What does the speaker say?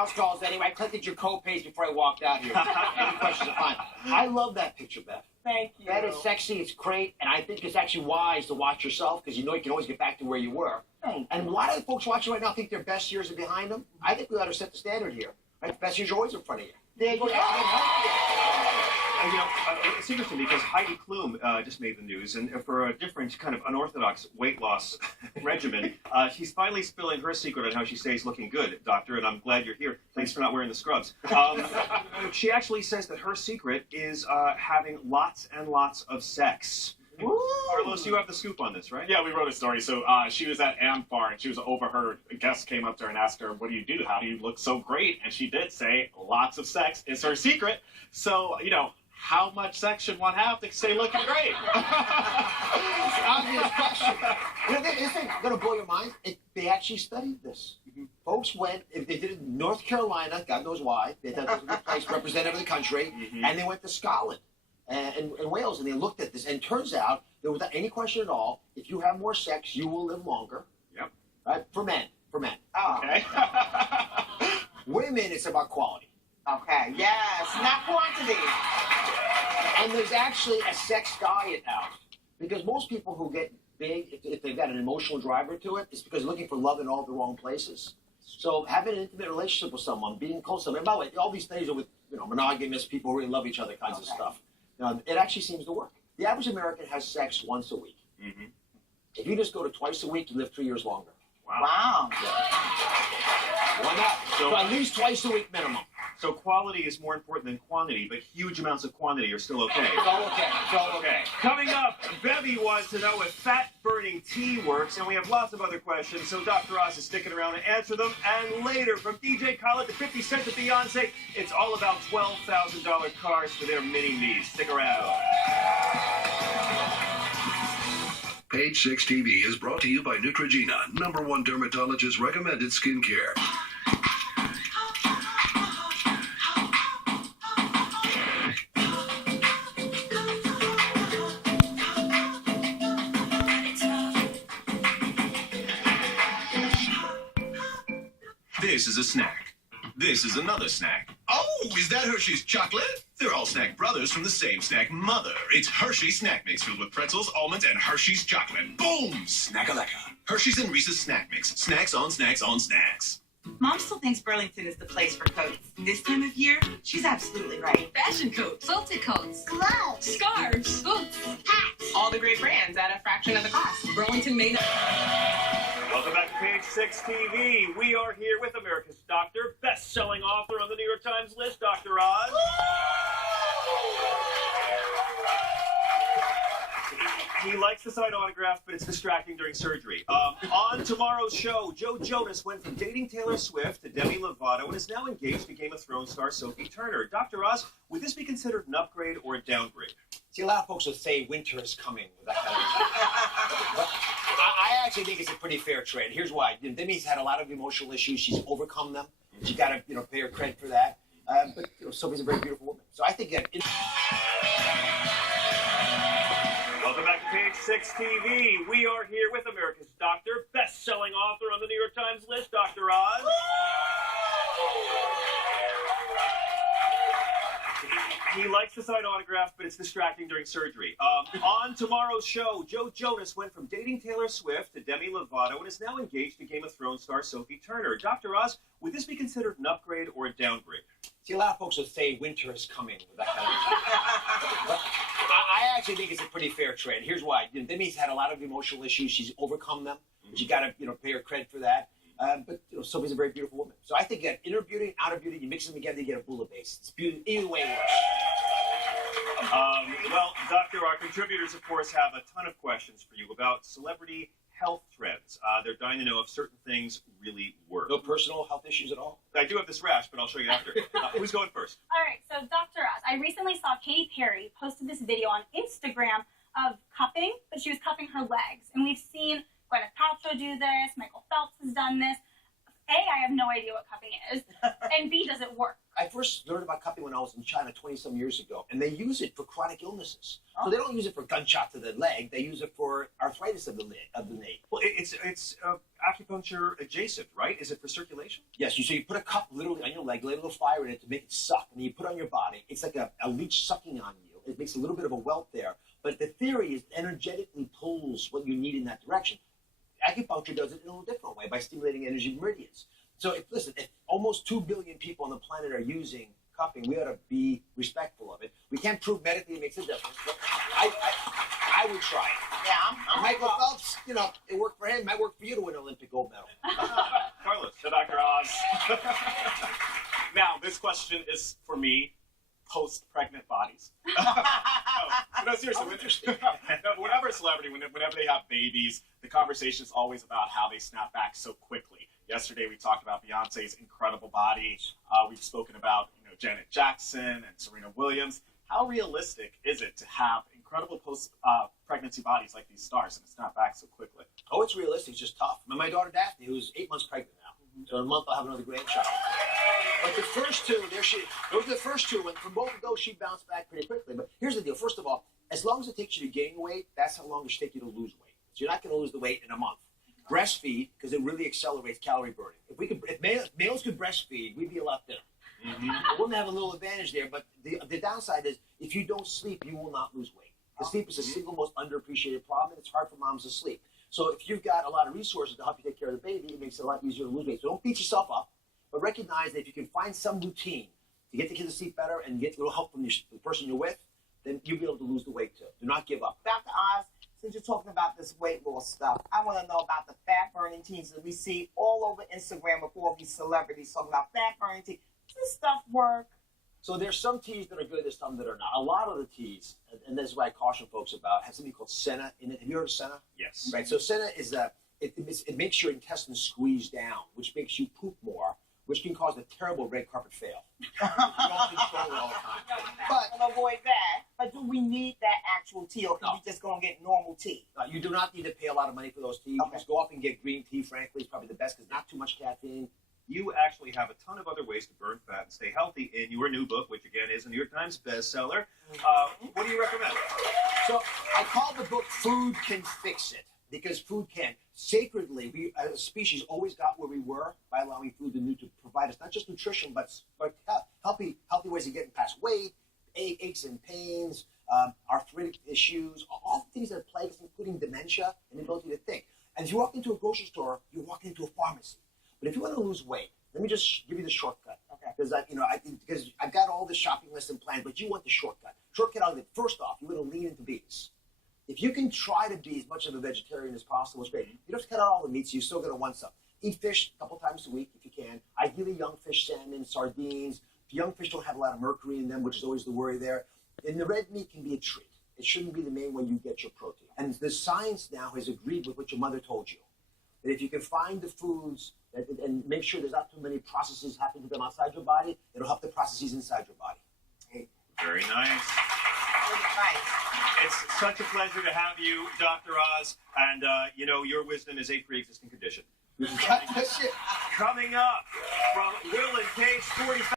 house calls anyway. I collected your co-pays before I walked out here. Any questions are fine. I love that picture, Beth. Thank you. That is sexy. It's great. And I think it's actually wise to watch yourself because you know you can always get back to where you were. And a lot of the folks watching right now think their best years are behind them. I think we ought to set the standard here. Right? The best years are always in front of you. There you go. It's interesting because Heidi Klum just made the news, and for a different kind of unorthodox weight loss regimen, she's finally spilling her secret on how she stays looking good, doctor, and I'm glad you're here. Thanks for not wearing the scrubs. She actually says that her secret is having lots and lots of sex. Woo. Carlos, you have the scoop on this, right? Yeah, we wrote a story. So she was at Amfar, and she was overheard. A guest came up to her and asked her, what do you do? How do you look so great? And she did say lots of sex is her secret. So, you know, how much sex should one have to stay looking great? It's an obvious question. You know, this thing going to blow your mind. They actually studied this. Folks went, if they did it in North Carolina, God knows why, they thought this was a place representative of the country, and they went to Scotland and Wales, and they looked at this, and it turns out that without any question at all, if you have more sex, you will live longer. Yep. Right? For men. Oh. Okay. Women, it's about quality. Okay, yes, not quantity. And there's actually a sex diet now. Because most people who get big, if they've got an emotional driver to it, it's because they're looking for love in all the wrong places. So having an intimate relationship with someone, being close to them, and by the way, all these things are with monogamous people who really love each other kinds of stuff. It actually seems to work. The average American has sex once a week. If you just go to twice a week, you live 3 years longer. Wow. Why not? So at least twice a week minimum. So quality is more important than quantity, but huge amounts of quantity are still okay. It's all okay. It's all okay. Coming up, Bevy wants to know if fat-burning tea works, and we have lots of other questions, so Dr. Oz is sticking around to answer them. And later, from DJ Khaled to 50 Cent to Beyonce, it's all about $12,000 cars for their mini-me's. Stick around. Page 6 TV is brought to you by Neutrogena, #1 dermatologist recommended skincare. This is a snack. This is another snack. Oh, is that Hershey's chocolate? They're all snack brothers from the same snack mother. It's Hershey's Snack Mix filled with pretzels, almonds, and Hershey's chocolate. Boom! Snack-a-lecca. Hershey's and Reese's Snack Mix. Snacks on snacks on snacks. Mom still thinks Burlington is the place for coats. This time of year, she's absolutely right. Fashion coats, quilted coats, gloves, scarves, boots, hats. all the great brands at a fraction of the cost. Burlington made it. Welcome back to Page 6 TV. We are here with America's doctor, best-selling author on the New York Times list, Dr. Oz. He likes to sign autographs, but it's distracting during surgery. On tomorrow's show, Joe Jonas went from dating Taylor Swift to Demi Lovato and is now engaged to Game of Thrones star Sophie Turner. Dr. Oz, would this be considered an upgrade or a downgrade? See, a lot of folks will say winter is coming with that kind of but I actually think it's a pretty fair trade. Here's why. Demi's had a lot of emotional issues. She's overcome them. You got to, pay her credit for that. But Sophie's a very beautiful woman. So I think that. Welcome back to Page 6 TV. We are here with America's doctor, best-selling author on the New York Times list, Dr. Oz. He likes to sign autographs, but it's distracting during surgery. On tomorrow's show, Joe Jonas went from dating Taylor Swift to Demi Lovato and is now engaged to Game of Thrones star Sophie Turner. Dr. Oz, would this be considered an upgrade or a downgrade? See, a lot of folks will say winter is coming with that kind of but I actually think it's a pretty fair trade. Here's why. Demi's had a lot of emotional issues. She's overcome them. You got to, pay her credit for that. But Sophie's a very beautiful woman. So I think you got inner beauty, outer beauty. You mix them together, you get a Bula base. It's beauty. Either way it works. Well, Doctor, our contributors, of course, have a ton of questions for you about celebrity health trends. They're dying to know if certain things really work. No personal health issues at all? I do have this rash, but I'll show you after. Who's going first? All right, so Dr. Oz, I recently saw Katy Perry posted this video on Instagram of cupping, but she was cupping her legs. And we've seen Gwyneth Paltrow do this, Michael Phelps has done this. A, I have no idea what cupping is, and B, does it work? I first learned about cupping when I was in China 20-some years ago, and they use it for chronic illnesses. So they don't use it for gunshot to the leg; they use it for arthritis of the knee. Well, it's acupuncture adjacent, right? Is it for circulation? Yes, so you put a cup literally on your leg, lay a little fire in it to make it suck, and then you put it on your body. It's like a leech sucking on you. It makes a little bit of a welt there, but the theory is energetically pulls what you need in that direction. Acupuncture does it in a little different way by stimulating energy meridians. So, if almost 2 billion people on the planet are using cupping, we ought to be respectful of it. We can't prove medically it makes a difference, but I would try it. Yeah, I'm Michael Phelps, it worked for him. It might work for you to win an Olympic gold medal. Carlos. To Dr. Oz. Now, this question is for me, post-pregnant bodies. No, seriously. Whenever a celebrity, whenever they have babies, the conversation is always about how they snap back so quickly. Yesterday, we talked about Beyonce's incredible body. We've spoken about Janet Jackson and Serena Williams. How realistic is it to have incredible post-pregnancy bodies like these stars and snap back so quickly? Oh, it's realistic. It's just tough. My daughter Daphne, who's 8 months pregnant now, so in a month I'll have another grandchild. But the first two, those are the first two, and from both of those she bounced back pretty quickly. But here's the deal. First of all, as long as it takes you to gain weight, that's how long it should take you to lose weight. So you're not going to lose the weight in a month. Breastfeed, because it really accelerates calorie burning. If males could breastfeed, we'd be a lot thinner. Mm-hmm. Women have a little advantage there, but the downside is if you don't sleep, you will not lose weight. Because sleep is the single most underappreciated problem, and it's hard for moms to sleep. So if you've got a lot of resources to help you take care of the baby, it makes it a lot easier to lose weight. So don't beat yourself up, but recognize that if you can find some routine to get the kids to sleep better and get a little help from the person you're with, then you'll be able to lose the weight too. Do not give up. Dr. Oz, since you're talking about this weight loss stuff, I want to know about the fat-burning teas that we see all over Instagram with all these celebrities talking about fat-burning tea. Does this stuff work? So there's some teas that are good, there's some that are not. A lot of the teas, and this is what I caution folks about, have something called senna in it. Have you heard of senna? Yes. Right. So senna is it makes your intestines squeeze down, which makes you poop more, which can cause a terrible red carpet fail. You don't control it all the time. But we'll avoid that. But do we need that actual tea, or can we just go and get normal tea? You do not need to pay a lot of money for those teas. Okay. Just go up and get green tea, frankly, is probably the best because not too much caffeine. You actually have a ton of other ways to burn fat and stay healthy in your new book, which again is a New York Times bestseller. What do you recommend? So I call the book Food Can Fix It, because food can. Sacredly, we as a species always got where we were by allowing food to provide us not just nutrition, but healthy ways of getting past weight, aches and pains, arthritic issues, all the things that plague us, including dementia and the ability to think. And if you walk into a grocery store, you're walking into a pharmacy. But if you want to lose weight, let me just give you the shortcut. Okay. Because I've got all the shopping list and plans, but you want the shortcut. Shortcut out of it. First off, you want to lean into beets. If you can try to be as much of a vegetarian as possible, it's great. You don't have to cut out all the meats. You're still going to want some. Eat fish a couple times a week if you can. Ideally, young fish, salmon, sardines. Young fish don't have a lot of mercury in them, which is always the worry there. And the red meat can be a treat. It shouldn't be the main way you get your protein. And the science now has agreed with what your mother told you. That if you can find the foods and make sure there's not too many processes happening to them outside your body, it'll help the processes inside your body. Very nice. It's such a pleasure to have you, Dr. Oz, and your wisdom is a pre-existing condition. Coming up from Will and Cage 45.